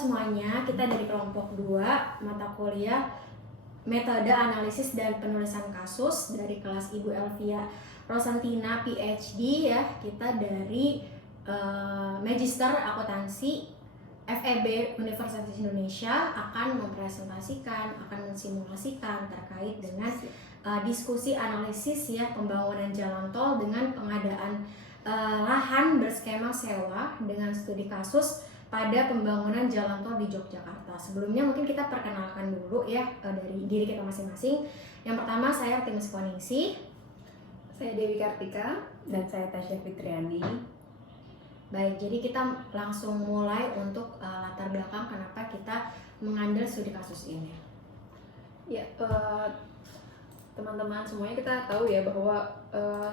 semuanya, kita dari kelompok 2 mata kuliah Metode Analisis dan Penulisan Kasus dari kelas Ibu Elvia Rosantina PhD ya. Kita dari Magister Akuntansi FEB Universitas Indonesia akan mempresentasikan, akan mensimulasikan terkait dengan diskusi analisis ya pembangunan jalan tol dengan pengadaan lahan berskema sewa dengan studi kasus pada pembangunan jalan tol di Yogyakarta. Sebelumnya mungkin kita perkenalkan dulu ya dari diri kita masing-masing. Yang pertama saya Artemis Koningsih. Saya Dewi Kartika. Dan saya Tasya Fitriani. Baik, jadi kita langsung mulai untuk latar belakang kenapa kita mengambil studi kasus ini. Ya, teman-teman semuanya kita tahu ya bahwa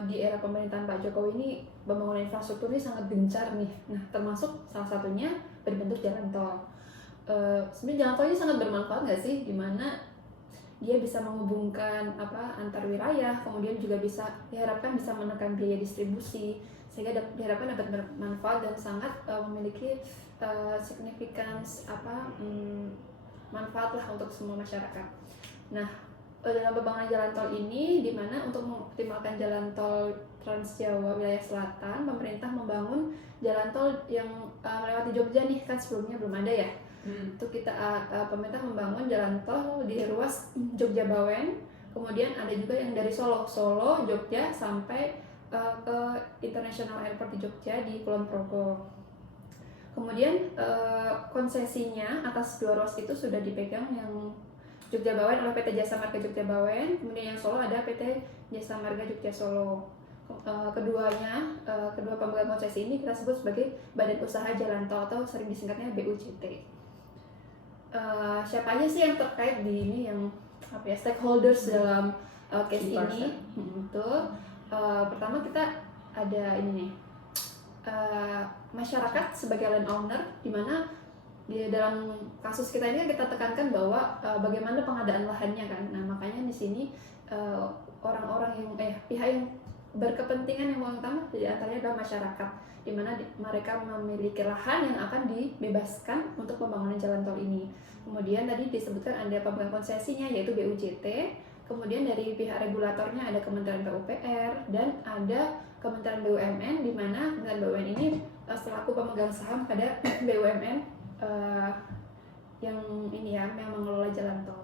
di era pemerintahan Pak Jokowi ini pembangunan infrastruktur ini sangat gencar nih. Nah, termasuk salah satunya berbentuk jalan tol. Sebenarnya jalan tol ini sangat bermanfaat nggak sih? Dimana dia bisa menghubungkan antar wilayah, kemudian juga diharapkan bisa menekan biaya distribusi, sehingga diharapkan dapat bermanfaat dan sangat memiliki significance manfaat lah untuk semua masyarakat. Nah, dalam pembangunan jalan tol ini, di mana untuk mengoptimalkan jalan tol Trans Jawa wilayah selatan, pemerintah membangun jalan tol yang melewati Jogja nih, kan sebelumnya belum ada ya. Itu pemerintah membangun jalan tol di ruas Jogja Bawen, kemudian ada juga yang dari Solo, Jogja sampai ke International Airport di Jogja di Kulon Progo. Kemudian konsesinya atas 2 ruas itu sudah dipegang yang Jogja Bawen oleh PT Jasa Marga Jogja Bawen, kemudian yang Solo ada PT Jasa Marga Jogja Solo. Kedua pemegang konsesi ini kita sebut sebagai Badan Usaha Jalan Tol atau sering disingkatnya BUJT. Siapa aja sih yang terkait di ini yang stakeholders dalam case ini? Pertama kita ada ini nih, masyarakat sebagai landowner, di mana di dalam kasus kita ini kan kita tekankan bahwa bagaimana pengadaan lahannya kan. Nah, makanya di sini orang-orang yang pihak yang berkepentingan yang utama di antaranya adalah masyarakat, di mana mereka memiliki lahan yang akan dibebaskan untuk pembangunan jalan tol ini. Kemudian tadi disebutkan ada pemegang konsesinya yaitu BUJT, kemudian dari pihak regulatornya ada Kementerian PUPR dan ada Kementerian BUMN, di mana Kementerian BUMN ini selaku pemegang saham pada BUMN yang mengelola jalan tol.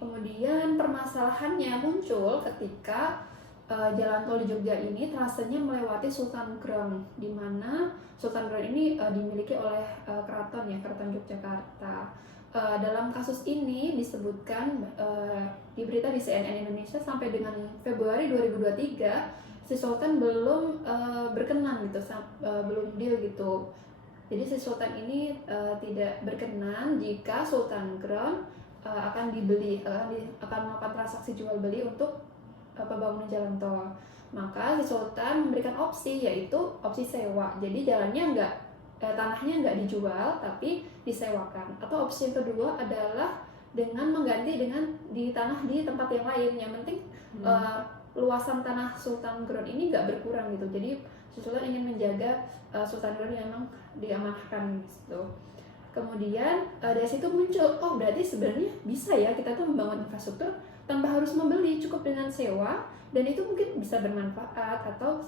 Kemudian permasalahannya muncul ketika jalan tol di Jogja ini trasenya melewati Sultan Ground, di mana Sultan Ground ini dimiliki oleh Keraton Yogyakarta. Dalam kasus ini disebutkan di berita di CNN Indonesia sampai dengan Februari 2023 si Sultan belum berkenan gitu, belum deal gitu. Jadi si Sultan ini tidak berkenan jika Sultan Ground akan dibeli, akan melakukan transaksi jual beli untuk pembangunan jalan tol. Maka si Sultan memberikan opsi, yaitu opsi sewa. Jadi jalannya tanahnya nggak dijual tapi disewakan. Atau opsi yang kedua adalah dengan mengganti dengan tanah di tempat yang lain. Yang penting luasan tanah Sultan Ground ini nggak berkurang gitu. Jadi Sultan ingin menjaga Sultan Ground yang memang diamankan gitu. Kemudian dari situ muncul, berarti sebenarnya bisa ya kita tuh membangun infrastruktur tanpa harus membeli, cukup dengan sewa, dan itu mungkin bisa bermanfaat. Atau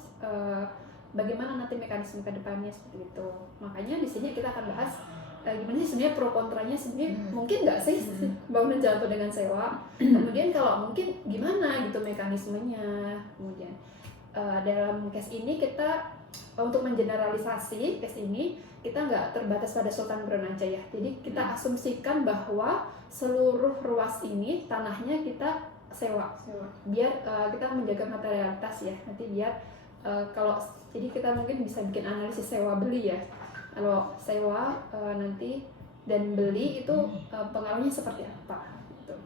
bagaimana nanti mekanisme ke depannya seperti itu. Makanya di sini kita akan bahas gimana sih sebenarnya pro kontranya, sebenarnya mungkin nggak sih bangunan jalan tol dengan sewa. Kemudian kalau mungkin gimana gitu mekanismenya. Kemudian dalam case ini kita untuk mengeneralisasi case ini kita nggak terbatas pada Sultan Ground aja ya. Jadi kita asumsikan bahwa seluruh ruas ini tanahnya kita sewa. Biar kita menjaga materialitas ya. Nanti biar jadi kita mungkin bisa bikin analisis sewa beli ya. Kalau sewa nanti dan beli itu pengaruhnya seperti apa gitu.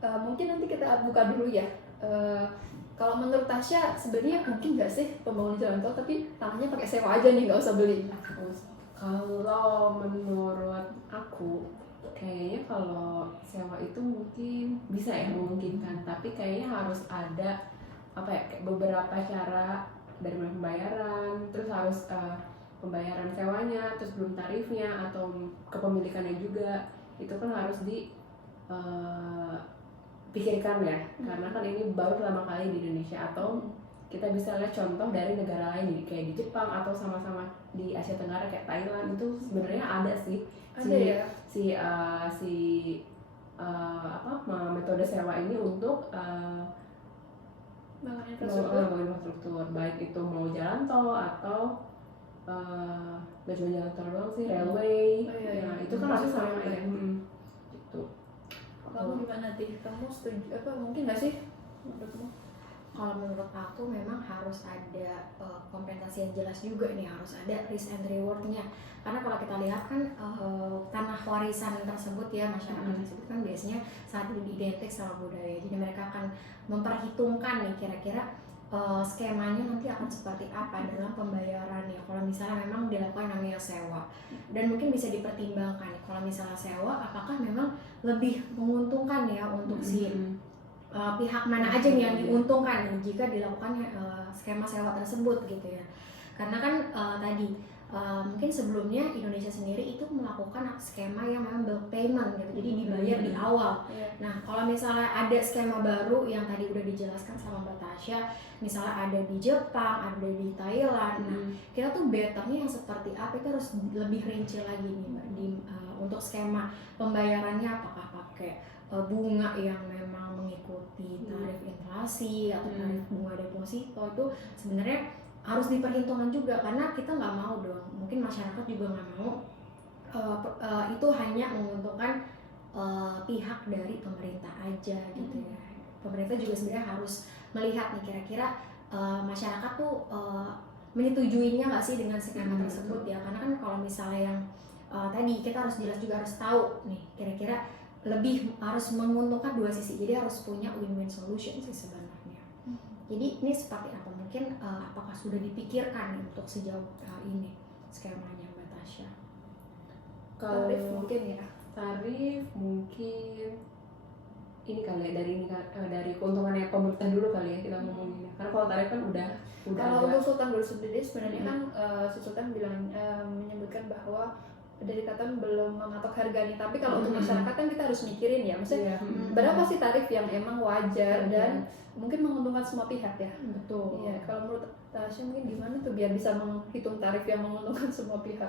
Mungkin nanti kita buka dulu ya. Kalau menurut Tasya sebenarnya mungkin nggak sih pembangunan jalan tol tapi tanahnya pakai sewa aja nih, nggak usah beli? Kalau menurut aku kayaknya kalau sewa itu mungkin bisa ya memungkinkan, tapi kayaknya harus ada beberapa cara dari mulai pembayaran, terus harus pembayaran sewanya, terus belum tarifnya atau kepemilikannya juga, itu kan harus pikirkan ya, karena kan ini baru pertama kali di Indonesia. Atau kita bisa lihat contoh dari negara lain, jadi kayak di Jepang atau sama-sama di Asia Tenggara kayak Thailand, itu sebenarnya ada sih metode sewa ini untuk bangun infrastruktur, baik itu mau jalan tol atau gak cuma jalan tol doang sih, railway. Ya, itu kan harus sama ya. Gitu. Kamu gimana Tih? Kamu setuju mungkin nggak sih menurutmu? Kalau menurut aku memang harus ada kompensasi yang jelas juga nih, harus ada risk and reward-nya. Karena kalau kita lihat kan tanah warisan tersebut ya, masyarakat tersebut kan biasanya saat ini identik sama budaya. Jadi mereka akan memperhitungkan nih kira-kira skemanya nanti akan seperti apa dalam pembayarannya. Kalau misalnya memang dilakukan namanya sewa, dan mungkin bisa dipertimbangkan nih, kalau misalnya sewa apakah memang lebih menguntungkan ya untuk si pihak mana aja nih yang diuntungkan jika dilakukan skema sewa tersebut gitu ya. Karena kan tadi mungkin sebelumnya Indonesia sendiri itu melakukan skema yang memang bulk payment gitu, jadi dibayar di awal. Nah kalau misalnya ada skema baru yang tadi udah dijelaskan sama Mbak Tasya, misalnya ada di Jepang, ada di Thailand, nah kita tuh betternya yang seperti apa itu harus lebih rinci lagi nih Mbak, untuk skema pembayarannya apakah pakai bunga yang memang mengikuti tarif inflasi atau tarif bunga deposito, itu sebenarnya harus diperhitungkan juga, karena kita nggak mau dong, mungkin masyarakat juga nggak mau itu hanya menguntungkan pihak dari pemerintah aja gitu ya. Pemerintah juga sebenarnya harus melihat nih kira-kira masyarakat tuh menyetujuinya nggak sih dengan skema tersebut ya, karena kan kalau misalnya yang tadi kita harus jelas juga, harus tahu nih kira-kira lebih harus menguntungkan dua sisi, jadi harus punya win-win solution sih sebenarnya. Jadi ini seperti apa, mungkin apakah sudah dipikirkan nih untuk sejauh ini skemanya Mbak Tasya? Tarif mungkin ya, tarif mungkin ini kali ya, dari keuntungannya pemerintah dulu kali ya kita ngomongin, karena kalau tarif kan udah kalau untuk Sultan Guru sendiri sebenarnya kan si Sultan bilang menyebutkan bahwa dari kata belum mematok harga nih, tapi kalau untuk masyarakat kan kita harus mikirin ya, maksudnya berapa sih tarif yang emang wajar dan mungkin menguntungkan semua pihak ya. Betul. Iya, kalau menurut Tasya mungkin gimana tuh biar bisa menghitung tarif yang menguntungkan semua pihak?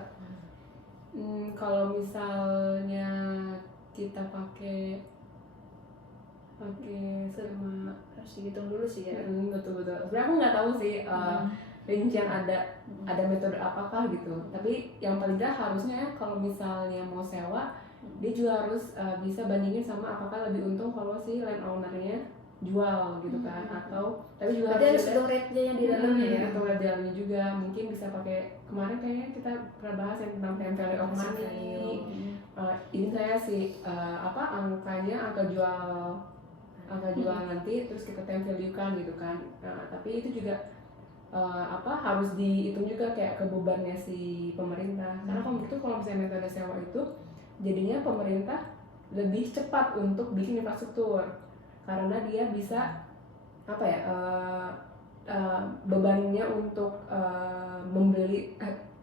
Kalau misalnya kita pakai skema, harus dihitung dulu sih ya. Betul. Sebenarnya aku nggak tahu sih rincian ada metode apakah gitu. Tapi yang paling tidak harusnya kalau misalnya mau sewa, dia juga harus bisa bandingin sama apakah lebih untung kalau si landownernya jual gitu kan, atau tapi juga berarti harus hitung rate-nya yang di dalamnya ya. Hitung rate dalamnya juga, mungkin bisa pakai, kemarin kayaknya kita pernah bahas yang tentang time value of money. Ini saya sih angka jual nanti terus kita time value kan gitu kan. Nah, tapi itu juga harus dihitung juga kayak kebebannya si pemerintah. Karena kalau misalnya metode sewa itu jadinya pemerintah lebih cepat untuk bikin infrastruktur, karena dia bisa bebannya untuk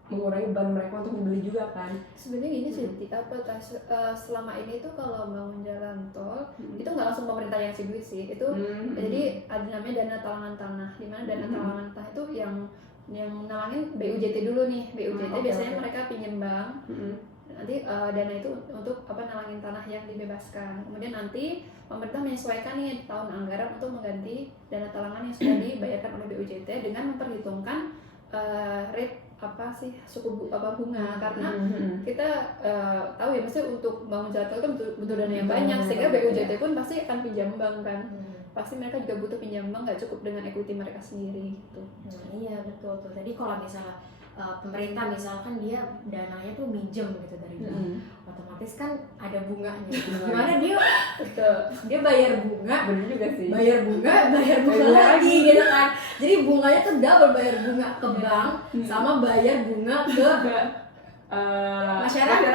mengurangi beban mereka untuk membeli juga kan. Sebenarnya gini sih, selama ini tuh kalau bangun jalan tol itu nggak langsung pemerintah yang ngasih duit sih, itu jadi ada namanya dana talangan tanah, di mana dana talangan tanah itu yang nalangin BUJT dulu nih. BUJT biasanya mereka pinjem bank, nanti dana itu untuk nalangin tanah yang dibebaskan, kemudian nanti pemerintah menyesuaikan nih tahun anggaran untuk mengganti dana talangan yang sudah dibayarkan oleh BUJT dengan memperhitungkan rate suku bunga, karena kita tahu ya, maksudnya untuk bangun jalan tol kan butuh dana yang banyak, sehingga BUJT pun pasti akan pinjam bank kan. Pasti mereka juga butuh pinjam bank, nggak cukup dengan equity mereka sendiri gitu. Iya betul tuh. Jadi kalau misalnya pemerintah misalkan dia dananya tuh minjem gitu dari bank, otomatis kan ada bunganya. Gimana dia bayar bunga, bener juga sih. bayar bunga lagi gitu kan. Jadi bunganya tuh double, bayar bunga ke bank sama bayar bunga ke masyarakat.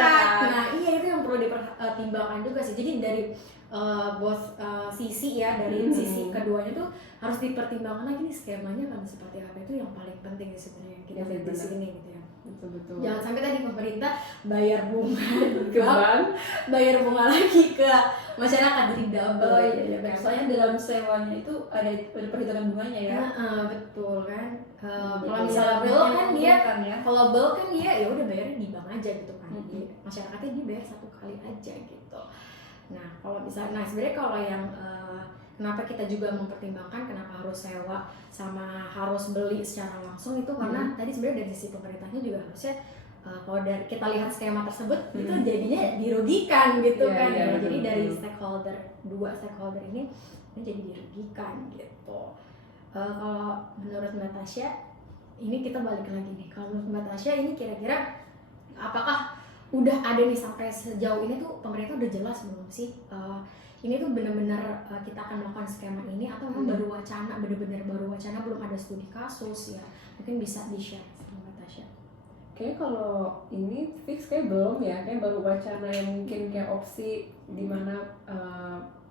Nah iya, itu yang perlu dipertimbangkan juga sih. Jadi dari sisi ya, dari sisi keduanya tuh harus dipertimbangkan lagi nih skemanya kan seperti apa, itu yang paling penting sebenarnya kita lihat di sini gitu ya. betul. Jangan sampai tadi pemerintah bayar bunga Ke bank. bayar bunga lagi ke masyarakat jadi double. Oh iya, iya. kan? Soalnya dalam sewanya itu ada perhitungan bunganya ya. Betul kan. Kalau Jadi misalnya ya, bill kan dia, menguntungkan ya. kalau bill kan dia ya udah bayarnya di bank aja gitu kan. Mhm. Jadi masyarakatnya dia bayar satu kali aja gitu. Nah kalau misalnya, nah sebenarnya kalau yang kenapa kita juga mempertimbangkan kenapa harus sewa sama harus beli secara langsung itu karena tadi sebenarnya dari sisi pemerintahnya juga harusnya kalau dari kita lihat skema tersebut itu jadinya dirugikan gitu Iya, kan iya, ya. betul, Jadi dari betul. stakeholder, dua stakeholder ini jadi dirugikan gitu. Kalau menurut Mbak Tasya, ini kita balik lagi nih. Kalau menurut Mbak Tasya ini kira-kira apakah udah ada nih sampai sejauh ini tuh pemerintah udah jelas belum sih? Ini tuh benar-benar kita akan melakukan skema ini atau memang baru wacana, benar-benar baru wacana, belum ada studi kasus ya? Mungkin bisa di-share sama Mbak Tasya. Kayaknya kalau ini fix kayak belum ya, kayak baru wacana yang mungkin kayak opsi di mana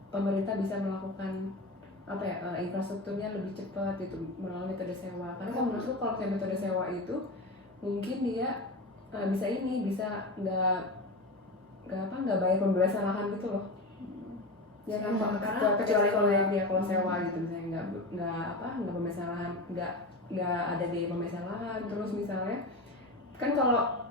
pemerintah bisa melakukan apa ya infrastrukturnya lebih cepat itu melalui metode sewa. Karena kalau menurutku kalau kayak metode sewa itu mungkin dia bisa nggak bayar pembebasan lahan gitu loh. Ya kan, karena kecuali kalau dia kalau sewa gitu misalnya nggak pembebasan lahan, nggak ada di pembebasan lahan. Terus misalnya kan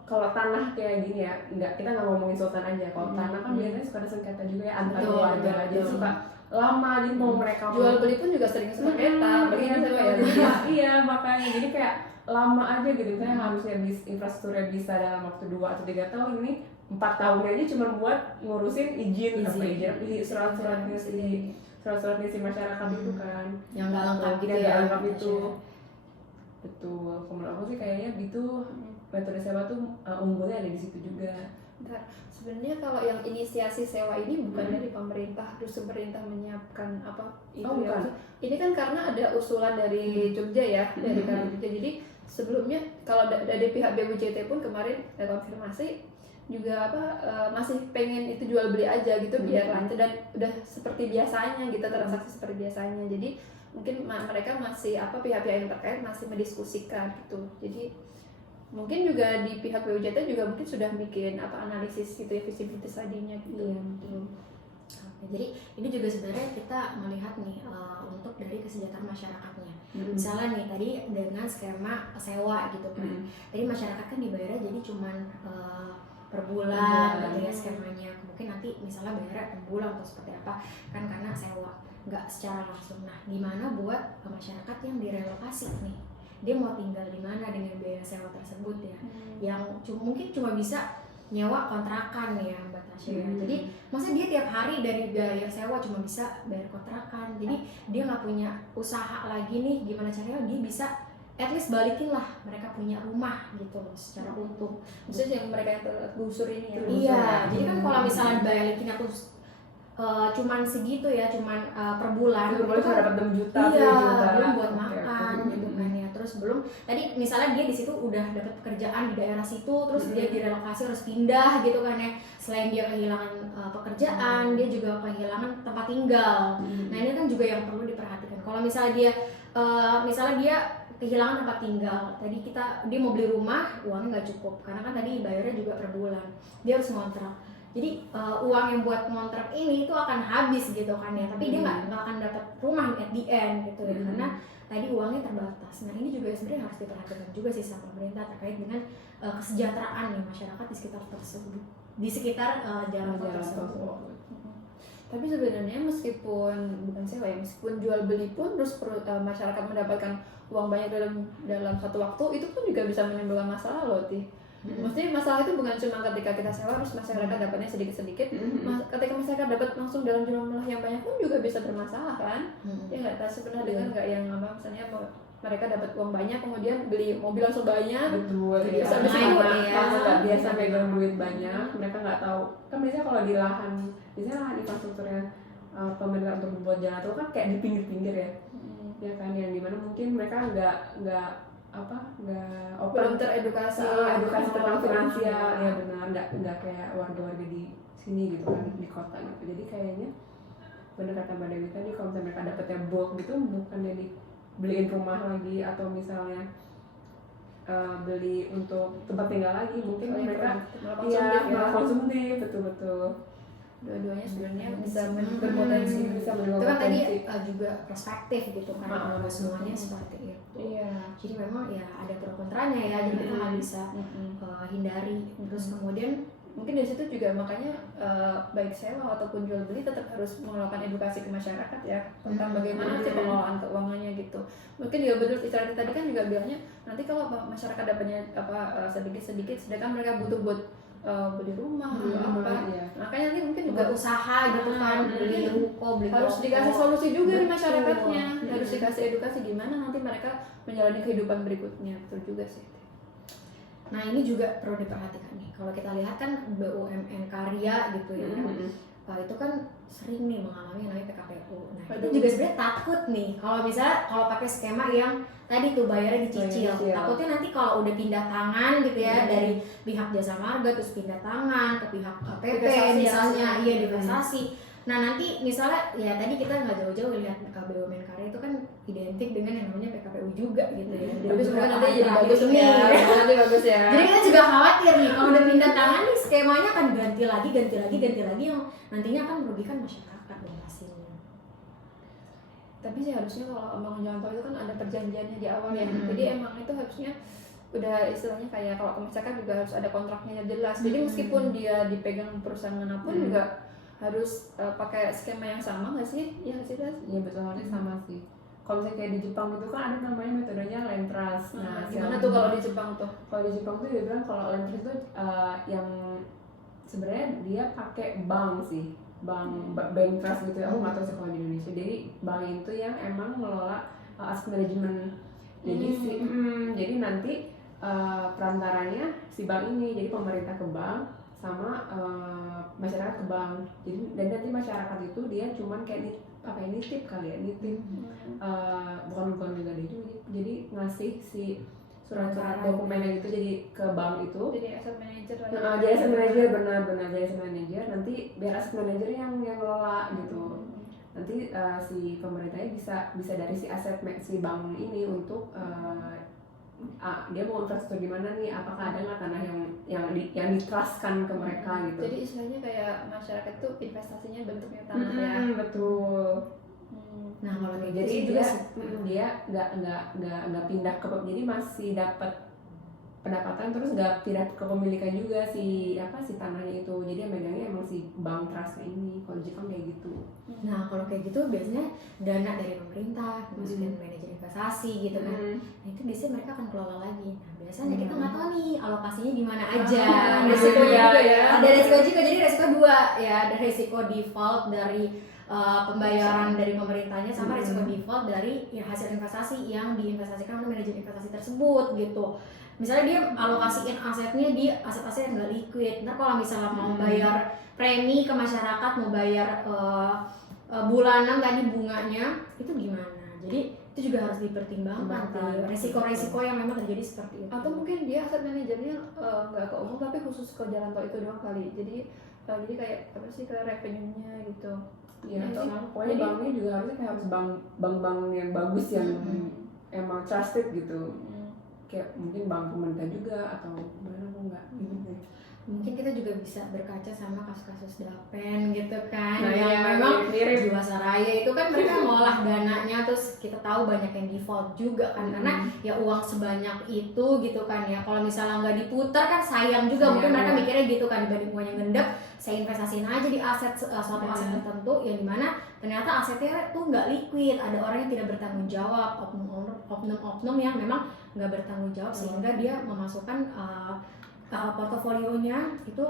kalau tanah kayak gini ya, kita nggak ngomongin sultan aja. Kalau tanah kan biasanya suka ada sengketa juga ya antar Betul, keluarga, jadi betul. suka lama. Jadi mau mereka Jual beli pun juga sering sengketa, iya, begitu ya. iya makanya jadi kayak lama aja gitu. Misalnya harusnya infrastrukturnya bisa dalam waktu 2 atau 3 tahun, ini 4 tahun aja cuma buat ngurusin izin surat-suratnya si masyarakat itu kan Yang nggak lengkap gitu yang ya? nggak lengkap Mbak itu. Tasya? Betul, kalau menurut aku sih kayaknya gitu metode sewa tuh unggulnya ada di situ juga. Bentar, sebenarnya kalau yang inisiasi sewa ini bukan dari pemerintah, terus pemerintah menyiapkan apa itu Oh, ya. bukan. Ini kan karena ada usulan dari Jogja ya, dari Karang Jogja. Jadi sebelumnya kalau dari pihak BUJT pun kemarin konfirmasi juga masih pengen itu jual beli aja gitu biar lancar dan udah seperti biasanya gitu, transaksi seperti biasanya. Jadi mungkin mereka masih pihak-pihak yang terkait masih mendiskusikan gitu. Jadi mungkin juga di pihak BUJT juga mungkin sudah bikin analisis gitu ya, visibilitas tadinya gitu. Iya betul. Oke, jadi ini juga sebenarnya kita melihat nih untuk dari kesejahteraan masyarakatnya. Misalnya nih tadi dengan skema sewa gitu kan. Tadi masyarakat kan dibayarnya jadi cuman per bulan gitu ya skemanya. Mungkin nanti misalnya bayarnya per bulan atau seperti apa kan karena sewa, nggak secara langsung. Nah, gimana buat masyarakat yang direlokasi nih? Dia mau tinggal di mana dengan biaya sewa tersebut ya? Yang mungkin cuma bisa nyewa kontrakan ya Mbak Tasya ya. Jadi masa dia tiap hari dari biaya sewa cuma bisa bayar kontrakan. Jadi dia nggak punya usaha lagi nih, gimana caranya dia bisa at least balikin lah mereka punya rumah gitu loh secara untung. Maksudnya yang mereka yang tergusur ini ya. Iya, jadi kan kalau misalnya balikin aku cuman segitu ya, cuman per bulan Itu boleh kan dapat 6 juta, iya, 10 juta belum buat Oke, makan oke. gitu kan ya. Terus belum tadi misalnya dia di situ udah dapat pekerjaan di daerah situ, terus dia direlokasi harus pindah gitu kan ya. Selain dia kehilangan pekerjaan, dia juga kehilangan tempat tinggal. Nah ini kan juga yang perlu diperhatikan. Kalau misalnya dia kehilangan tempat tinggal, tadi dia mau beli rumah, uangnya nggak cukup karena kan tadi bayarnya juga per bulan, dia harus ngontrak. Jadi uang yang buat ngontrak ini itu akan habis gitu kan ya, tapi dia nggak akan dapat rumah at the end gitu ya, karena tadi uangnya terbatas. Nah ini juga sebenarnya harus diperhatikan juga sih sama pemerintah terkait dengan kesejahteraan ya masyarakat di sekitar tersebut, di sekitar jalan tol tersebut. Tapi sebenarnya meskipun bukan sewa ya, meskipun jual beli pun terus masyarakat mendapatkan uang banyak dalam satu waktu, itu pun juga bisa menimbulkan masalah loh Ti. Maksudnya masalah itu bukan cuma ketika kita sewa terus masyarakat dapatnya sedikit-sedikit, ketika masyarakat dapat langsung dalam jumlah yang banyak pun juga bisa bermasalah kan. Ya nggak, tahu pernah dengar nggak yang misalnya mereka dapat uang banyak kemudian beli mobil langsung banyak. Betul, Jadi ya. bisa Karena nggak biasa pegang duit banyak, mereka nggak tahu. Kan biasanya kalau di biasanya lahan infrastrukturnya pemerintah untuk membuat jalan itu kan kayak di pinggir-pinggir ya, ya kan, yang dimana mungkin mereka nggak belum teredukasi edukasi tentang finansial, ya benar, nggak kayak warga-warga di sini gitu kan, di kota gitu. Jadi kayaknya benar kata Mbak Dewi tadi, kalau misalnya mereka dapetnya bulk gitu, bukannya dibeliin rumah lagi atau misalnya beli untuk tempat tinggal lagi, mungkin mereka konsumtif, betul. Dua-duanya sebenarnya bisa berpotensi, bisa Itu kan tadi berpotensi. juga perspektif gitu kan, semuanya seperti itu. Iya. Jadi memang ya ada pro kontranya ya, jadi kita nggak bisa hindari. Terus kemudian mungkin dari situ juga makanya baik sewa ataupun jual beli tetap harus melakukan edukasi ke masyarakat ya tentang bagaimana sih pengelolaan keuangannya gitu. Mungkin juga betul istilah tadi kan juga bilangnya nanti kalau masyarakat dapatnya sedikit sedangkan mereka butuh buat beli rumah apa, iya. makanya nanti mungkin juga juga usaha gitu kan, beli ruko, beli harus toko. dikasih solusi juga di Betul. masyarakatnya, harus dikasih edukasi gimana nanti mereka menjalani kehidupan berikutnya. Betul juga sih. Nah ini juga perlu diperhatikan nih. Kalau kita lihat kan BUMN karya gitu ya, itu kan sering nih mengalami yang namanya PKPU. Nah kita juga sebenarnya takut nih kalau pakai skema yang tadi tuh bayarnya dicicil. Takutnya nanti kalau udah pindah tangan gitu ya dari pihak jasa marga terus pindah tangan ke pihak PP misalnya, divestasi. Nah nanti misalnya ya tadi kita nggak jauh-jauh lihat BUMN karya itu kan identik dengan yang namanya PKPU juga gitu ya. Tapi sebenarnya nanti jadi Terakhir bagus ini. ya, nanti bagus ya. Jadi kita juga khawatir nih kalau udah pindah tangan nih skemanya akan ganti lagi yang nantinya akan merugikan masyarakat dong hasilnya. Tapi sih harusnya kalau membangun jalan tol itu kan ada perjanjiannya di awal ya. Jadi emang itu harusnya udah istilahnya kayak kalau ke masyarakat juga harus ada kontraknya yang jelas. Jadi meskipun dia dipegang perusahaan manapun juga harus pakai skema yang sama nggak sih? Iya nggak sih Tas? Iya betul, harusnya sama sih. Kalau misalnya kayak di Jepang itu kan ada namanya metodenya land trust. Nah, gimana tuh kalau di Jepang tuh? Kalau di Jepang tuh dia bilang kalau land trust itu yang sebenarnya dia pakai bank sih, bank trust gitu ya. Aku nggak tahu sih kalau di Indonesia. Jadi bank itu yang emang mengelola aset manajemen. Jadi jadi nanti perantaranya si bank ini, jadi pemerintah ke bank sama masyarakat ke bank. Jadi dan nanti masyarakat itu dia cuman kayak nitip kali ya, bukan juga deh, jadi ngasih si surat-surat dokumennya itu jadi ke bank itu. Jadi asset manager lah. Jadi asset manager benar jadi asset manager, nanti biar asset manager yang ngelola gitu. Nanti si pemerintahnya bisa dari si aset si bank ini untuk dia mau infrastruktur gimana nih, apakah ada nggak tanah yang ditrustkan ke mereka gitu. Jadi istilahnya kayak masyarakat tuh investasinya bentuknya tanah ya. Betul. Nah kalau kayak Jadi gitu dia nggak pindah ke, jadi masih dapat pendapatan terus nggak pindah ke pemilikan juga si tanahnya itu. Jadi yang megangnya emang si bank trustnya ini. Kalau Jepang kayak gitu. Nah kalau kayak gitu biasanya dana dari pemerintah masukin manajer investasi gitu kan. Nah itu biasanya mereka akan kelola lagi. Nah biasanya kita nggak tahu nih alokasinya di mana aja. Resiko juga ya. Ada resiko juga, jadi resiko dua ya, ada resiko default dari pembayaran dari pemerintahnya sama resiko default dari hasil investasi yang diinvestasikan oleh manajer investasi tersebut gitu. Misalnya dia alokasiin asetnya di aset-aset yang nggak liquid. Ntar kalau misalnya mau bayar premi ke masyarakat, mau bayar bulanan tadi bunganya, itu gimana? Jadi itu juga harus dipertimbangkan resiko-resiko yang memang terjadi seperti itu. Atau mungkin dia aset manajernya nggak ke umum tapi khusus ke jalan tol itu doang kali. Jadi kayak apa sih, ke revenue-nya gitu. Iya, pokoknya banknya juga harusnya kayak harus bank-bank yang bagus yang emang trusted gitu. Kayak mungkin bank pemerintah juga atau gimana, aku nggak gitu. Mungkin kita juga bisa berkaca sama kasus-kasus Dapen gitu kan, nah, yang ya, memang mirip. Jiwasraya itu kan mereka ngolah dananya, terus kita tahu banyak yang default juga kan, karena ya uang sebanyak itu gitu kan ya, kalau misalnya nggak diputar kan sayang juga. Mungkin mereka mikirnya gitu kan, dibanding uangnya ngendap saya investasiin aja di aset suatu aset tertentu yang dimana ternyata asetnya tuh nggak liquid, ada orang yang tidak bertanggung jawab, oknum-oknum yang memang nggak bertanggung jawab sehingga dia memasukkan portofolionya itu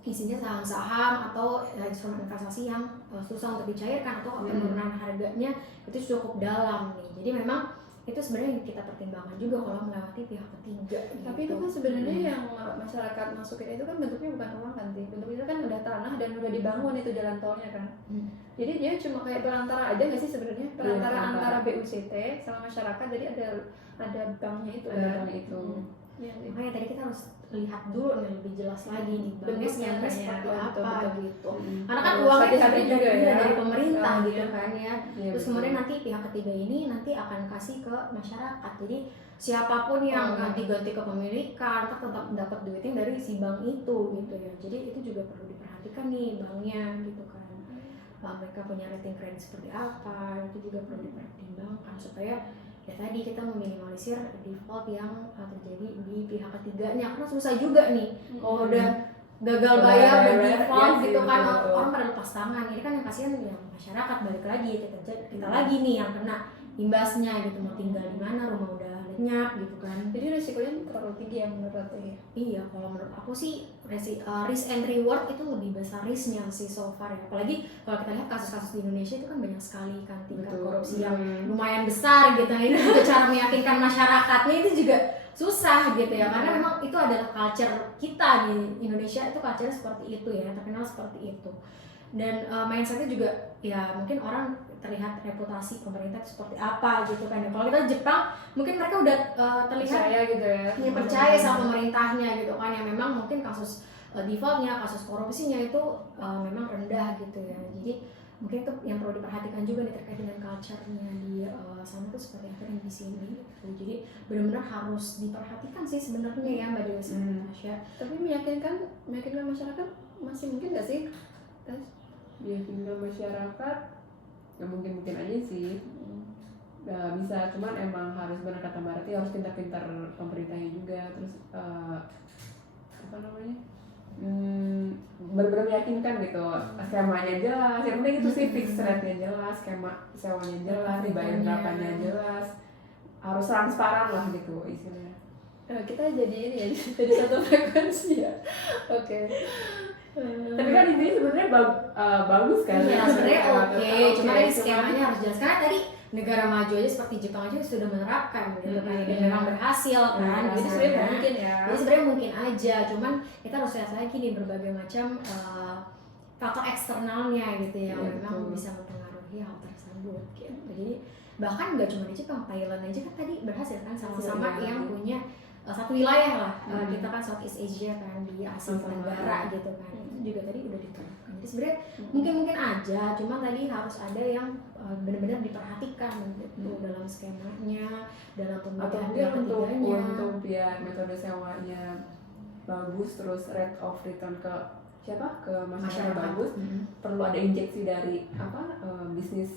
isinya saham-saham atau instrumen investasi yang susah untuk dicairkan atau penurunan harganya itu cukup dalam nih. Jadi memang itu sebenarnya yang kita pertimbangkan juga kalau melewati pihak ketiga. Tapi itu kan sebenarnya yang masyarakat masukin itu kan bentuknya bukan uang kan, bentuknya kan udah tanah dan udah dibangun itu jalan tolnya kan. Jadi dia cuma kayak perantara aja nggak sih sebenarnya, perantara antara BUCT sama masyarakat. Jadi ada banknya itu. Ada bank itu. Iya, iya. Makanya tadi kita harus lihat dulu nih lebih jelas lagi nih banknya Bentuknya sebenarnya kayak seperti apa, apa betul. gitu. Mm-mm. Karena kan Harus uangnya hati-hati juga juga ya. dari pemerintah Iya. gitu kan ya. Iya, Terus betul. kemudian nanti pihak ketiga ini nanti akan kasih ke masyarakat. Jadi siapapun yang ganti-ganti kepemilikan tetap dapat duitnya dari si bank itu gitu ya. Jadi itu juga perlu diperhatikan nih banknya gitu kan. Mereka punya rating kredit seperti apa itu juga perlu dipertimbangkan supaya ya tadi kita meminimalisir default yang terjadi di pihak ketiganya karena susah juga nih kalau udah gagal bayar udah default iya sih, gitu kan betul. orang pada lepas tangan ini kan yang kasihan yang masyarakat balik lagi kita lagi nih yang kena imbasnya gitu mau tinggal di mana rumah udah lenyap gitu kan. Jadi resikonya terlalu tinggi ya menurut aku ya. Iya, kalau menurut aku sih risk and reward itu lebih besar risknya sih so far ya. Apalagi kalau kita lihat kasus-kasus di Indonesia itu kan banyak sekali kan tingkat Betul. korupsi yang lumayan besar gitu. Nah, ini juga cara meyakinkan masyarakatnya itu juga susah gitu ya. Karena memang itu adalah culture kita di Indonesia itu culture seperti itu ya, terkenal seperti itu. Dan mindsetnya juga ya mungkin orang terlihat reputasi pemerintah itu seperti apa gitu kan ya. Kalau kita Jepang mungkin mereka udah terlihat Percaya gitu ya. ya percaya sama pemerintahnya gitu kan yang memang mungkin kasus defaultnya, kasus korupsinya itu memang rendah gitu ya. Jadi mungkin itu yang perlu diperhatikan juga nih terkait dengan culture-nya di sana tuh seperti apa yang di sini gitu. Jadi benar-benar harus diperhatikan sih sebenarnya ya Mbak Dewi sama Tasya. Tapi meyakinkan masyarakat masih mungkin nggak sih? Meyakinkan masyarakat ya mungkin aja sih. Nggak bisa, cuman emang harus benar kata Mbak Rati harus pintar-pintar pemerintahnya juga. Terus apa namanya benar-benar meyakinkan gitu, skemanya jelas, yang penting itu sih fix rate-nya jelas, skema sewanya jelas, dibayar berapanya jelas, harus transparan lah gitu istilahnya. Kita jadi ini ya, jadi satu frekuensi ya. Oke. Tapi kan intinya sebenarnya bagus kan? Iya sebenarnya oke, cuma tadi cuman- skemanya harus jelas karena tadi negara maju aja seperti Jepang aja sudah menerapkan gitu kan, dan memang berhasil kan. Jadi Jadi sebenarnya mungkin ya. Jadi sebenarnya mungkin aja, cuman kita harus lihat lagi nih berbagai macam faktor eksternalnya gitu yang Iya, memang betul. bisa mempengaruhi hal tersebut gitu. Jadi bahkan nggak cuma di Jepang, Thailand aja kan tadi berhasil kan sama-sama Iya. yang punya satu wilayah lah. Kita kan Southeast Asia kan di Asia Sama-sama. Tenggara gitu kan. Itu juga tadi udah diterapkan. Jadi sebenarnya mungkin aja, cuma tadi harus ada yang benar-benar diperhatikan gitu dalam skemanya, dalam atau pemilihan mungkin pihak ketiganya. untuk biar metode sewanya bagus, terus rate of return ke masyarakat bagus, perlu ada injeksi dari bisnis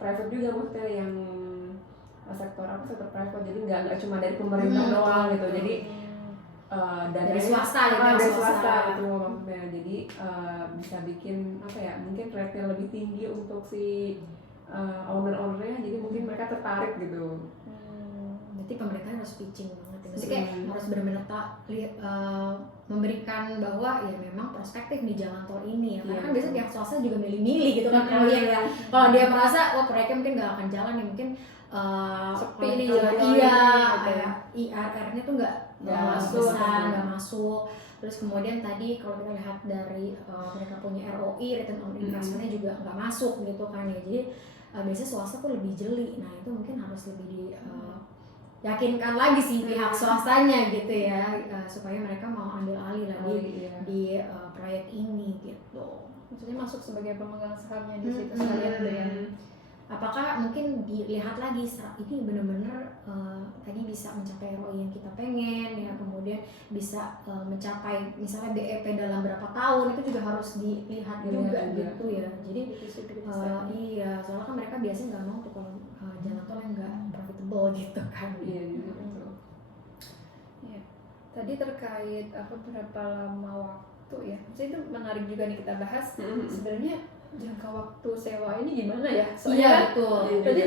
private juga, maksudnya yang sektor private, jadi nggak cuma dari pemerintah doang gitu, jadi Dari swasta gitu, dari swasta. swasta itu maksudnya, jadi bisa bikin mungkin rate-nya lebih tinggi untuk si owner-ownernya, jadi mungkin mereka tertarik gitu. Berarti pemerintah harus pitching banget ya. Maksudnya kayak harus benar-benar memberikan bahwa ya memang prospektif di jalan tol ini ya. Karena Iya. kan biasanya pihak swasta juga milih-milih gitu kan proyek ya. Kalau dia merasa proyeknya mungkin nggak akan jalan ya mungkin sepi kalau nih kita jalan lihat, tol iya ini, gitu. kayak IRR-nya tuh nggak masuk, besar, nggak masuk. Terus kemudian tadi kalau kita lihat dari mereka punya ROI, return on investment-nya juga nggak masuk gitu kan ya. Jadi biasanya swasta tuh lebih jeli. Nah itu mungkin harus lebih yakinkan lagi sih pihak swastanya gitu ya, supaya mereka mau ambil alih lagi di proyek ini gitu. Maksudnya masuk sebagai pemegang sahamnya di situ sekalian dengan apakah mungkin dilihat lagi ini benar-benar tadi bisa mencapai ROI yang kita pengen ya, kemudian bisa mencapai misalnya BEP dalam berapa tahun, itu juga harus dilihat juga gitu ya. Jadi iya, soalnya kan mereka biasanya nggak mau tuh kalau jalan tol yang nggak profitable gitu kan. Iya juga betul. Ya. Tadi terkait berapa lama waktu ya, maksudnya itu menarik juga nih kita bahas. Sebenarnya jangka waktu sewa ini gimana ya? Soalnya Iya kan betul.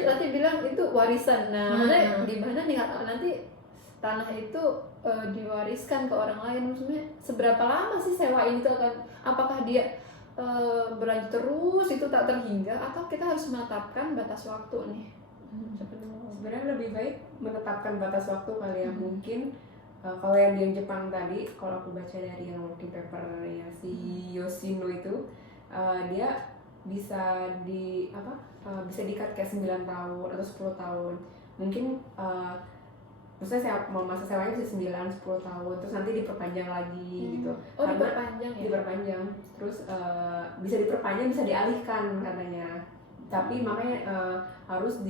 tadi bilang itu warisan. Nah, maksudnya gimana nih nanti tanah itu diwariskan ke orang lain? Maksudnya seberapa lama sih sewa ini tuh akan? Apakah dia berlanjut terus itu tak terhingga, atau kita harus menetapkan batas waktu nih? Sebenarnya lebih baik menetapkan batas waktu kali ya. Mungkin kalau yang di Jepang tadi, kalau aku baca dari yang working paper ya si Yoshino itu, dia bisa bisa diikat kayak 9 tahun atau 10 tahun. Mungkin maksudnya masa sewanya bisa 9-10 tahun, terus nanti diperpanjang lagi gitu. Oh, diperpanjang ya? Diperpanjang, terus bisa diperpanjang, bisa dialihkan katanya. Tapi makanya harus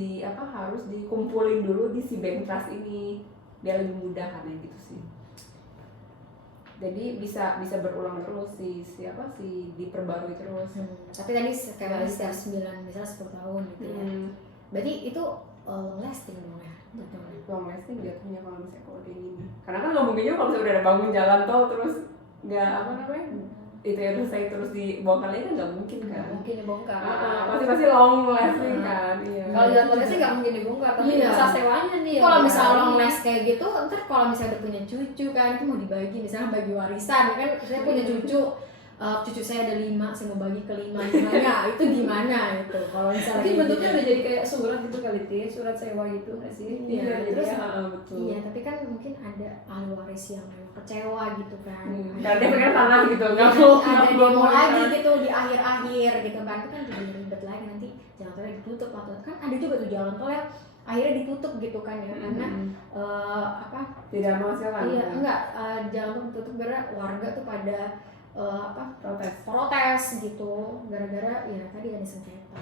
dikumpulin dulu di si bank trust ini biar lebih mudah katanya gitu sih. Jadi bisa berulang terus si diperbarui terus. Tapi tadi kayak setiap 9 misalnya 10 tahun gitu ya. Berarti itu long lasting dong ya? Long lasting jatuhnya kalau misalnya kalau kayak gini. Karena kan nggak mungkin juga kalau misalnya udah ada bangun jalan tol terus nggak itu ya terus dibongkar lagi kan nggak mungkin kan? Nggak mungkin dibongkar. Pasti long lasting kan. Iya. Kalau jalan tolnya sih nggak mungkin dibongkar, tapi masa sewanya nih. Kalau misalnya long last kayak gitu, ntar kalau misalnya udah punya cucu kan itu mau dibagi, misalnya bagi warisan kan, saya punya cucu saya ada 5, saya mau bagi ke 5 gimana? Itu gimana itu? Kalau misalnya mungkin bentuknya udah jadi kayak surat gitu kali, surat sewa gitu nggak sih? Iya, terus betul. Iya, tapi kan mungkin ada ahli waris yang kecewa gitu kan. Karena dia pengen tanah gitu, nggak ada demo lagi gitu di akhir-akhir gitu kan, itu kan jadi ribet lagi nanti jalan tolnya ditutup atau kan ada juga tuh jalan tol yang akhirnya ditutup gitu kan ya karena tidak menghasilkan. Iya, enggak jalan tol ditutup karena warga tuh pada protes gitu gara-gara ya tadi ada sengketa.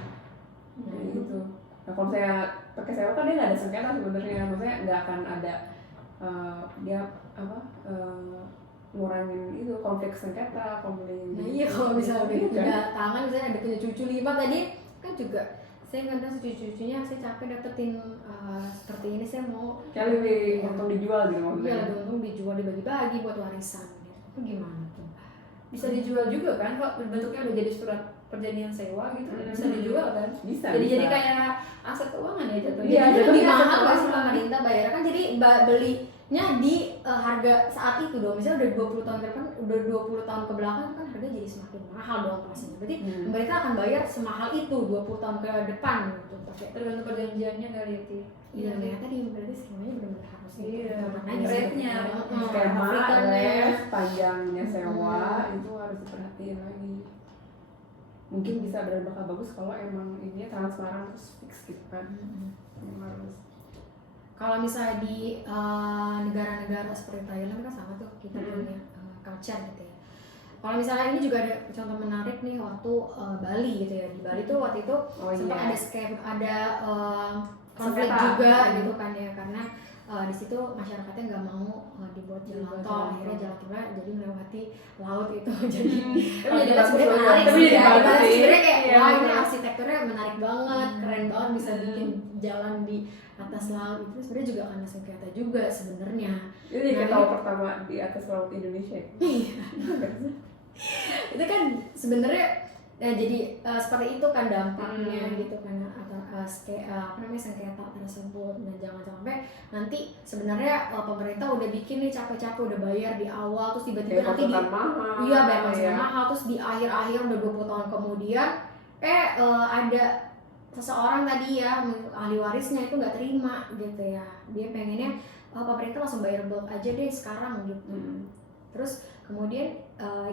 Nah gitu. Nah kalau saya pakai sewa kan dia nggak ada sengketa sebenarnya, maksudnya nggak akan ada ngurangin itu konflik sengketa, konflik. Nah iya kalau misalnya udah punya tangan, misalnya ada punya cucu 5 tadi kan juga saya nggak tahu cucu-cucunya saya capek dapetin seperti ini, saya mau lebih untung dijual gitu maksudnya. Iya, untung dijual dibagi-bagi buat warisan gitu. Itu gimana tuh? Bisa dijual juga kan, kalau bentuknya udah jadi surat perjanjian sewa gitu, bisa dijual kan? Bisa. Jadi kayak aset keuangan ya jatuhnya. Iya, jadi lebih mahal nggak sih pemerintah bayar kan? Jadi belinya di harga saat itu dong. Misalnya udah 20 tahun ke depan, udah 20 tahun ke belakang kan harga jadi semakin mahal dong pastinya. Berarti pemerintah akan bayar semahal itu 20 tahun ke depan gitu. Tergantung perjanjiannya kali itu. Iya, tadi berarti semuanya benar-benar harus rate-nya, panjangnya sewa itu harus diperhatiin lagi. Mungkin bisa bakal bagus kalau emang ini transparan terus fix gitu kan. Harus. Kalau misalnya di negara-negara seperti Thailand kan sama tuh kita punya culture gitu ya. Kalau misalnya ini juga ada contoh menarik nih waktu Bali gitu ya. Di Bali tuh waktu itu sempat ada konflik juga gitu kan ya, karena di situ masyarakatnya nggak mau dibuat jalan tol, akhirnya jalan tolnya jadi melewati laut itu. Jadi sebenarnya menarik sih ya, sebenarnya kayak wah ini arsitekturnya menarik banget, keren banget bisa bikin jalan di atas laut. Itu sebenarnya juga karena sengketa juga sebenarnya. Ini kayak tahu pertama di atas laut Indonesia. Itu kan sebenarnya jadi seperti itu kan dampaknya gitu kan sengketa tersebut. Dan jangan sampai nanti sebenarnya pemerintah udah bikin nih capek-capek udah bayar di awal terus tiba-tiba nanti bayar mahal terus di akhir-akhir udah 20 tahun kemudian ada seseorang tadi ya ahli warisnya itu nggak terima gitu ya, dia pengennya pemerintah langsung bayar bulk aja deh sekarang gitu. Terus kemudian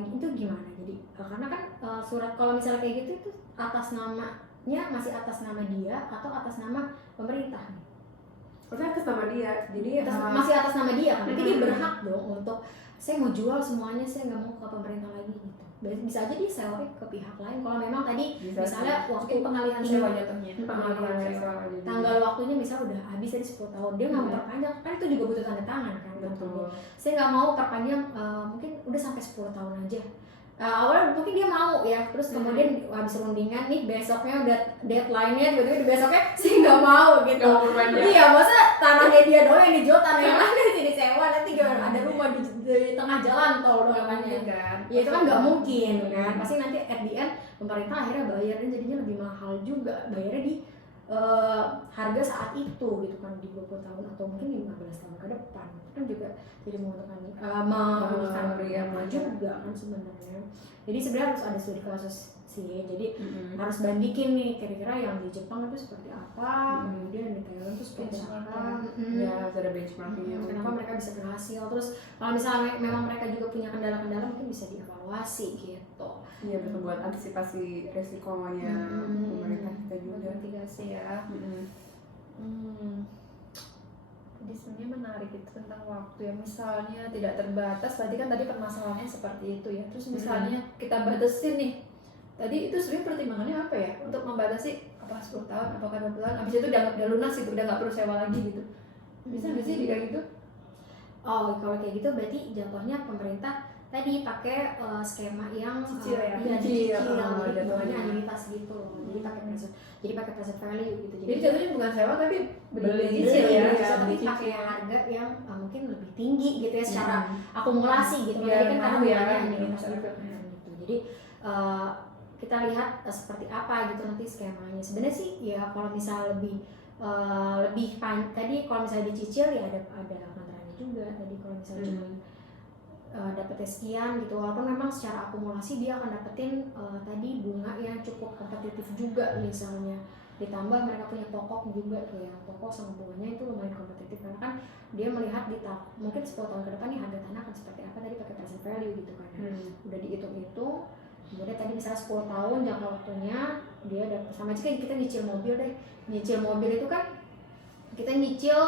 itu gimana? Jadi karena kan surat kalau misalnya kayak gitu itu atas namanya masih atas nama dia atau atas nama pemerintah nih? Maksudnya atas nama dia, jadi masih atas nama dia kan? Berarti dia berhak dong untuk saya mau jual semuanya, saya nggak mau ke pemerintah lagi gitu. Bisa aja dia sewa ke pihak lain. Kalau memang tadi misalnya waktu pengalihan sewa jatuhnya, tanggal waktunya misalnya udah habis tadi 10 tahun, dia nggak mau perpanjang, kan itu juga butuh tanda tangan kan. Saya nggak mau perpanjang, mungkin udah sampai 10 tahun aja. Awalnya mungkin dia mau ya, terus kemudian habis rundingan nih besoknya udah deadline-nya, tiba-tiba besoknya sih nggak mau gitu. Iya, masa tanahnya dia doang yang dijual, tanah yang lain sih disewa, nanti ada rumah di tengah jalan tol doang namanya kan. Ya itu kan nggak mungkin kan, pasti nanti at the end pemerintah akhirnya bayarnya jadinya lebih mahal juga, bayarnya di harga saat itu gitu kan, di 20 tahun atau mungkin 15 tahun ke depan. Itu kan juga jadi merugikan juga kan sebenarnya. Jadi sebenarnya harus ada studi kasus sih, jadi harus bandikin nih kira-kira yang di Jepang itu seperti apa, kemudian di Thailand itu seperti apa. Ya harus ada benchmarkingnya. Kenapa mereka bisa berhasil, terus kalau misalnya memang mereka juga punya kendala-kendala mungkin bisa dievaluasi gitu. Iya betul, buat antisipasi resikonya pemerintah kita juga. Mitigasi ya. Jadi sebenarnya menarik itu tentang waktu ya. Misalnya tidak terbatas, berarti kan tadi permasalahannya seperti itu ya. Terus misalnya kita batasin nih, tadi itu sebenarnya pertimbangannya apa ya? Untuk membatasi apa 10 tahun, apakah 20 tahun, abis itu udah lunas gitu, udah nggak perlu sewa lagi gitu. Bisa nggak sih kayak gitu? Oh, kalau kayak gitu berarti jatuhnya pemerintah tadi pakai skema yang Cicil ya? iya, Cicil. cicil, Oh, jadi jatuhnya. hitungannya annuitas gitu. Jadi pakai present value gitu. Jadi jatuhnya bukan sewa tapi beli cicil ya. tapi beli pakai cicil. harga yang mungkin lebih tinggi gitu ya secara akumulasi gitu. Iya, Jadi kan karena mau ya, bunganya gitu. annuitas gitu. Jadi kita lihat seperti apa gitu nanti skemanya. Sebenarnya sih ya kalau misal lebih tadi kalau misalnya dicicil ya ada kontranya juga. Tadi kalau misalnya cuma dapetnya sekian gitu, walaupun memang secara akumulasi dia akan dapetin tadi bunga yang cukup kompetitif juga misalnya, ditambah mereka punya pokok juga tuh ya, pokok sama bunganya itu lumayan kompetitif karena kan dia melihat mungkin 10 tahun ke depan nih harga tanah akan seperti apa, tadi pakai present value gitu kan ya. Udah dihitung-hitung, kemudian tadi misalnya 10 tahun jangka waktunya dia dapat, sama aja kayak kita nyicil mobil deh. Nyicil mobil itu kan kita nyicil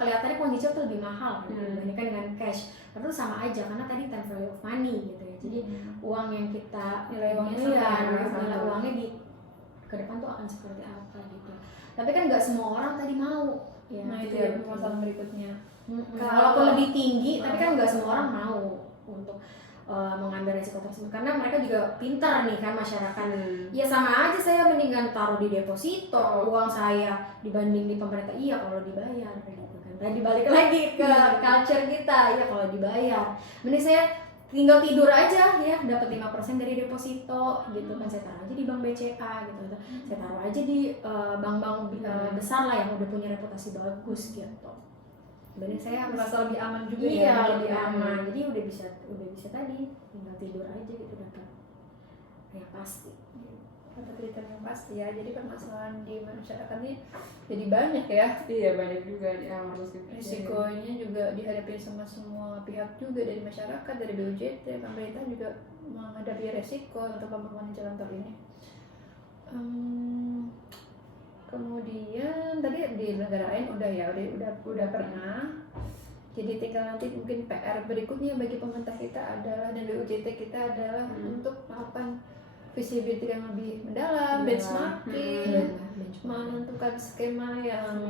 kelihatannya kalau nyicil tuh lebih mahal kan, dibandingkan dengan cash. Itu sama aja karena tadi time value of money gitu ya. Jadi uang yang kita Nilai uangnya nilai uangnya di ke depan tuh akan seperti apa gitu. Tapi kan nggak semua orang tadi mau ya. Nah itu ya permasalahan berikutnya. Walaupun lebih tinggi, tapi kan nggak semua orang mau untuk mengambil resiko tersebut karena mereka juga pintar nih kan masyarakat. Ya sama aja saya mendingan taruh di deposito uang saya dibanding di pemerintah. Iya kalau dibayar gitu kan. Tadi balik lagi ke culture kita, ya kalau dibayar mending saya tinggal tidur aja ya, dapat 5% dari deposito gitu kan, saya taruh aja di bank BCA gitu. Saya taruh aja di bank-bank besar lah yang udah punya reputasi bagus gitu. Sebenarnya saya merasa lebih aman juga iya, ya. lebih aman. Jadi udah bisa tadi tinggal tidur aja gitu, dapat yang pasti. Dapat return yang pasti ya. Jadi permasalahan di masyarakat ini jadi banyak ya. Iya banyak juga yang harus Risikonya juga dihadapi sama semua pihak juga, dari masyarakat, dari BUJT, pemerintah juga menghadapi resiko untuk pembangunan jalan tol ini. Kemudian tadi di negara lain udah pernah. Jadi tinggal nanti mungkin PR berikutnya bagi pemerintah kita adalah dan BUJT kita adalah untuk melakukan visibility yang lebih mendalam, benchmarking, menentukan skema yang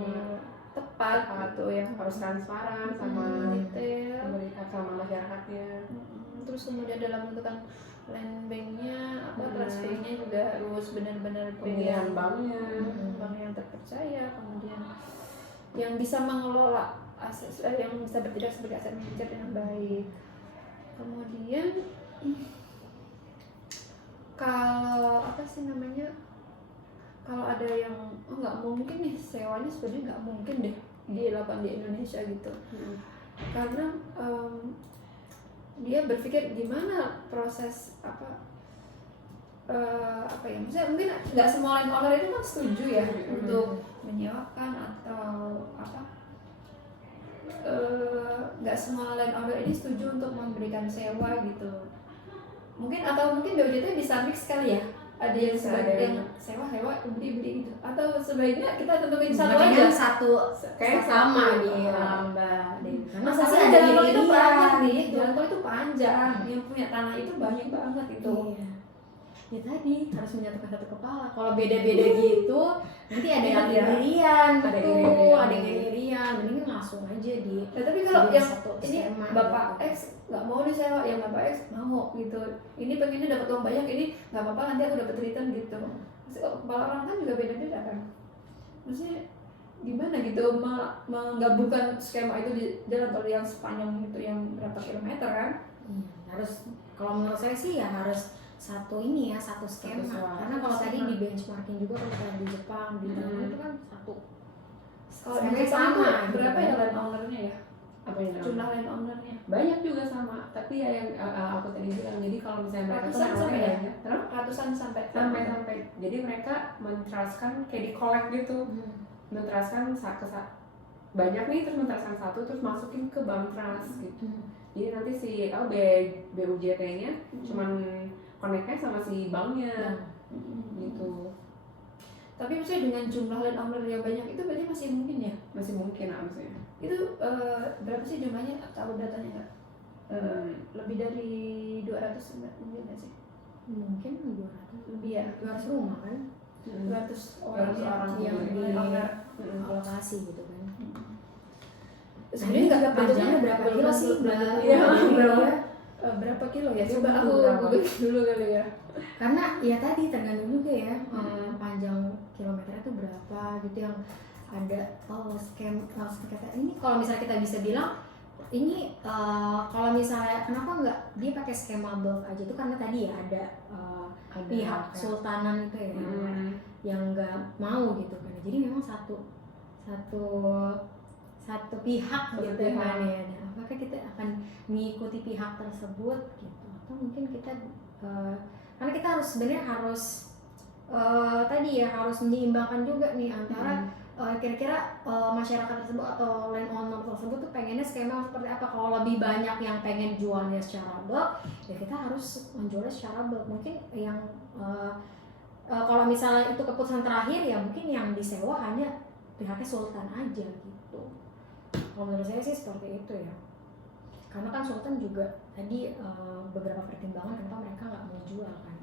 tepat gitu, yang harus transparan sama detail, pemerintah sama masyarakatnya. Terus kemudian dalam menentukan land banknya, transfernya juga harus benar-benar pemilihan banknya, bank yang terpercaya, kemudian yang bisa mengelola aset, yang bisa bertindak sebagai aset manajer dengan baik. Kemudian kalau kalau ada yang nggak mungkin nih sewanya, sebenarnya nggak mungkin deh dilakukan di Indonesia gitu, karena dia berpikir gimana proses maksudnya mungkin nggak semua landowner itu kan setuju ya untuk menyewakan atau nggak semua landowner ini setuju untuk memberikan sewa gitu. Mungkin BUJT bisa mix kali ya, ada yang sebagian sewa beli gitu, atau sebaiknya kita tentuin satu aja, kayak sama di Mbak. Masa sih jalan tol itu banyak nih, jalan tol itu panjang, yang punya tanah itu banyak banget itu. Iya. Ya tadi harus menyatukan satu kepala. Kalau beda-beda gitu, nanti ada yang iri-irian, ada yang iri-irian. Mending langsung aja di. Tapi kalau yang ini skema, Bapak gitu. X nggak mau nih sewa, yang Bapak X mau gitu. Ini pengennya dapat uang banyak, ini nggak apa-apa, nanti aku dapat return gitu. Kepala orang kan juga beda-beda kan. Maksudnya gimana gitu menggabungkan skema itu di jalan tol yang sepanjang itu, yang berapa kilometer kan? Harus, kalau menurut saya sih ya harus satu skema. Karena kalau tadi di benchmarking juga kalau kayak di Jepang, di Thailand itu kan satu. Kalau di Jepang sama, berapa gitu. ya land ownernya ya? Apa yang Jumlah land ownernya? banyak juga sama, tapi ya yang aku tadi bilang, jadi kalau misalnya mereka Ratusan tuh sampai ya? terus Ratusan sampai. jadi mereka mentrustkan kayak di collect gitu, mentrustkan banyak nih, terus mentrustkan satu, terus masukin ke bank trust gitu. Jadi nanti si BUJT-nya cuman connect-nya sama si banknya gitu. Tapi maksudnya dengan jumlah landowner yang banyak itu berarti masih mungkin ya? Masih mungkin harusnya. Itu berapa sih jumlahnya? Tahu datanya nggak? Lebih dari 200 mungkin nggak sih? Mungkin 200 Lebih ya? 200 rumah kan 200 orang 200 orang yang di landowner. lokasi gitu kan. Sebenarnya nggak panjangnya berapa kilo sih? Iya. Berapa? Berapa kilo ya? Itu Coba aku berapa? google dulu kali ya. Karena ya tadi tergantung juga ya panjang kilometernya itu berapa gitu yang ada sengketa ini. Kalau misalnya kita bisa bilang ini kalau misalnya kenapa nggak dia pakai skema bulk aja itu karena tadi ya ada pihak sultanan itu ya yang nggak mau gitu kan. Jadi memang satu pihak gitu kan ya. Nah, apakah kita akan mengikuti pihak tersebut gitu atau mungkin kita karena kita harus sebenarnya tadi ya harus menyeimbangkan juga nih antara kira-kira masyarakat tersebut atau landowner tersebut tuh pengennya skema seperti apa. Kalau lebih banyak yang pengen jualnya secara bulk ya kita harus menjualnya secara bulk. Mungkin yang kalau misalnya itu keputusan terakhir ya mungkin yang disewa hanya pihaknya sultan aja gitu. Kalau menurut saya sih seperti itu ya. Karena kan sultan juga tadi beberapa pertimbangan kenapa mereka nggak mau jual kan.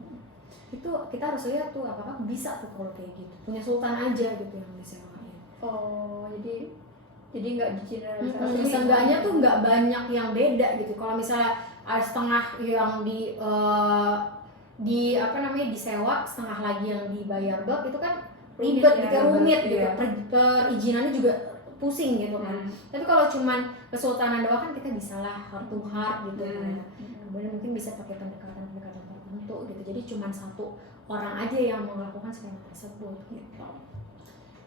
Itu kita harus lihat tuh apakah bisa tuh kalau kayak gitu. Punya sultan aja gitu yang disewain. Oh, jadi nggak digeneralisasi. Seenggaknya tuh nggak banyak yang beda gitu. Kalau misalnya ada setengah yang di apa namanya disewa, setengah lagi yang dibayar bulk itu kan ribet gitu, rumit gitu. Perizinannya juga pusing gitu kan. Tapi kalau cuman kesultanan doang kan kita bisa lah heart to heart gitu kan. Kemudian mungkin bisa pakai pendekatan tertentu gitu. Jadi cuman satu orang aja yang melakukan skema tersebut gitu.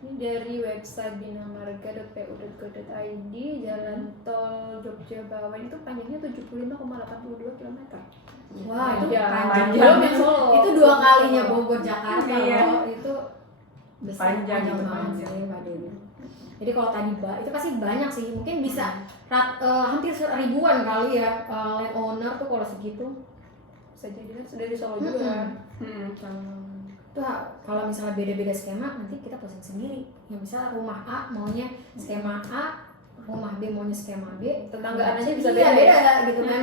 Ini dari website binamarga.pu.go.id, jalan tol Jogja Bawen itu panjangnya 75,82 km. Wah, itu Ya, panjang panjang. banget. Itu 2 kalinya Bogor Jakarta Iya. loh. Itu Panjang itu, banget panjang. sih Pak Denny. Jadi kalau tadi itu pasti banyak sih, mungkin bisa hampir ribuan kali ya landowner tuh kalau segitu. Bisa jadi kan sudah di Solo juga. Tuh kalau misalnya beda-beda skema nanti kita pusing sendiri. Yang bisa rumah A maunya skema A, rumah B maunya skema B, Tetanggaan aja bisa iya, beda. beda gitu kan.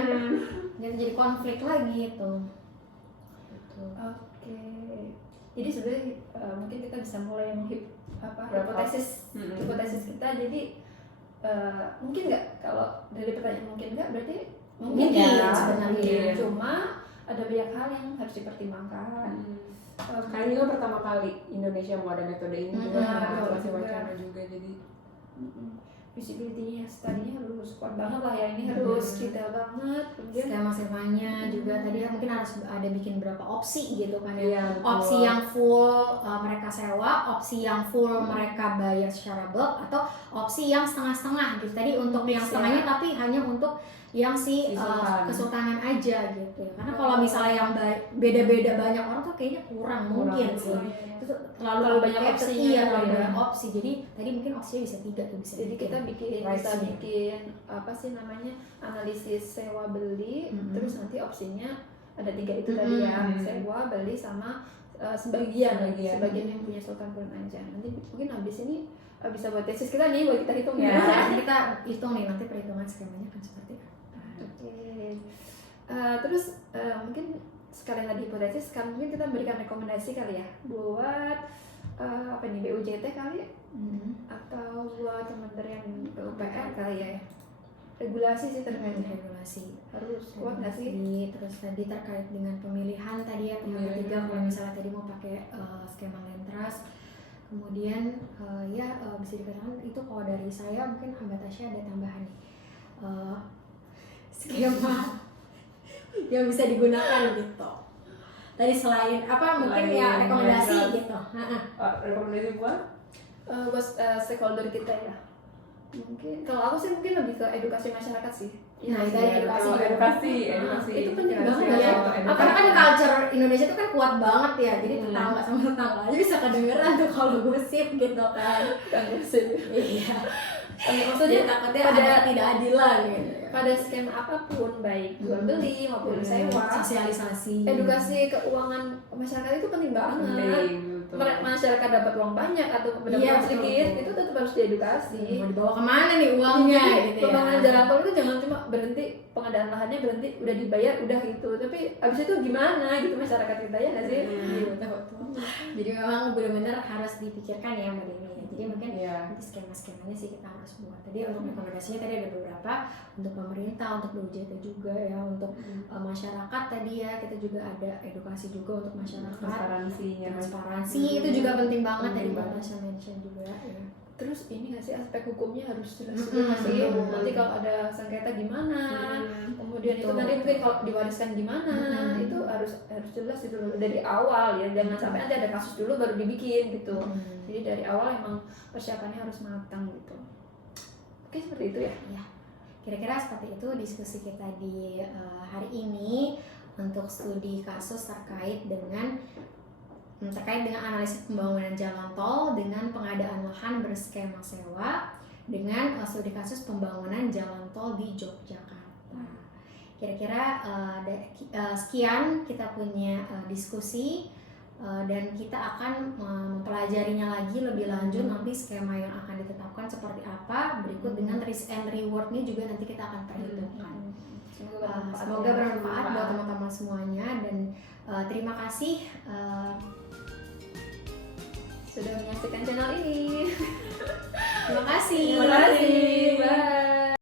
Jadi konflik lagi itu. Gitu. Oke. Jadi sebenarnya mungkin kita bisa mulai hipotesis kita. Jadi mungkin nggak, kalau dari pertanyaan mungkin nggak berarti mungkin ya, sebenarnya. Cuma ada banyak hal yang harus dipertimbangkan. Karena ini kan pertama kali Indonesia mau ada metode ini juga, masih wacana juga, jadi visibility-nya tadinya harus kuat banget lah ya, ini harus detail banget. Kemudian Skema-skemanya juga tadi mungkin harus ada bikin berapa opsi gitu kan ya. Iya, Opsi yang full mereka sewa, opsi yang full mereka bayar secara bulk, atau opsi yang setengah-setengah gitu. Tadi untuk yang setengahnya tapi hanya untuk yang kesultanan aja gitu. Karena kalau misalnya yang beda-beda banyak orang tuh kayaknya kurang mungkin sih. Itu terlalu banyak opsi. Iya, terlalu banyak opsi. Jadi tadi mungkin opsinya bisa 3 tuh bisa. jadi kita bikin apa sih namanya, analisis sewa beli, terus nanti opsinya ada 3 itu tadi ya, sewa, beli, sama sebagian yang punya Sultan Brunei. Nanti mungkin habis ini bisa buat tesis kita nih, buat kita hitung ya. Kita hitung nih nanti perhitungan skemanya kan seperti apa. Oke. Terus mungkin sekalian tadi hipotesis, sekarang mungkin kita berikan rekomendasi kali ya buat apa nih, BUJT kali atau buat Kementerian PUPR kali ya. Regulasi sih terkait regulasi harus kuat nggak sih? Terus tadi terkait dengan pemilihan tadi ya tahap 3 kalau misalnya tadi mau pakai skema land trust. Kemudian bisa dikatakan itu kalau dari saya mungkin Mbak Tasya ada tambahan nih. Skema yang bisa digunakan gitu. Tadi selain apa mungkin ya rekomendasi gitu. rekomendasi buat Stakeholder kita ya. Mungkin kalau aku sih mungkin lebih ke edukasi masyarakat sih. Nah, itu edukasi itu penting banget ya. Karena kan culture Indonesia itu kan kuat banget ya. Jadi tetangga sama tetangga aja bisa kedengeran tuh kalau gosip gitu kan. Kan gosip. Iya. Maksudnya takutnya pada- ada ketidakadilan gitu ya. pada skema apapun, baik jual beli maupun sewa, Sosialisasi. edukasi keuangan masyarakat itu penting banget. Penting, betul. Masyarakat dapat uang banyak atau dapat Iya, uang sedikit, betul. itu tetap harus diedukasi. Mau dibawa kemana nih uangnya gitu ya. Pembangunan jalan tol itu jangan cuma berhenti, pengadaan lahannya berhenti, udah dibayar udah gitu, tapi abis itu gimana gitu masyarakat kita, ya nggak sih? Iya, betul. Jadi memang benar-benar harus dipikirkan ya Mbak Dini. Jadi mungkin Iya. nanti skema-skemanya sih kita harus buat. Tadi untuk rekomendasinya tadi ada beberapa, untuk pemerintah, untuk BUJT juga ya, untuk masyarakat tadi ya, kita juga ada edukasi juga untuk masyarakat. Transparansi itu juga penting banget tadi Mbak Tasya mention juga ya. Terus ini nggak sih aspek hukumnya harus jelas Mm-mm, juga nggak sih? betul. Nanti kalau ada sengketa gimana, kemudian itu Betul. nanti mungkin kalau diwariskan gimana, itu harus jelas itu loh dari awal ya, jangan sampai nanti ada kasus dulu baru dibikin gitu. Jadi dari awal emang persiapannya harus matang gitu. Oke, seperti itu ya. Ya, kira-kira seperti itu diskusi kita di hari ini untuk studi kasus terkait dengan analisis pembangunan jalan tol dengan pengadaan lahan berskema sewa dengan studi kasus pembangunan jalan tol di Yogyakarta. Kira-kira sekian kita punya diskusi. Dan kita akan mempelajarinya lagi lebih lanjut nanti skema yang akan ditetapkan seperti apa berikut dengan risk and reward-nya juga nanti kita akan perhitungkan. Semoga bermanfaat buat teman-teman semuanya dan terima kasih Sudah menyaksikan channel ini. terima kasih. Terima kasih. Bye.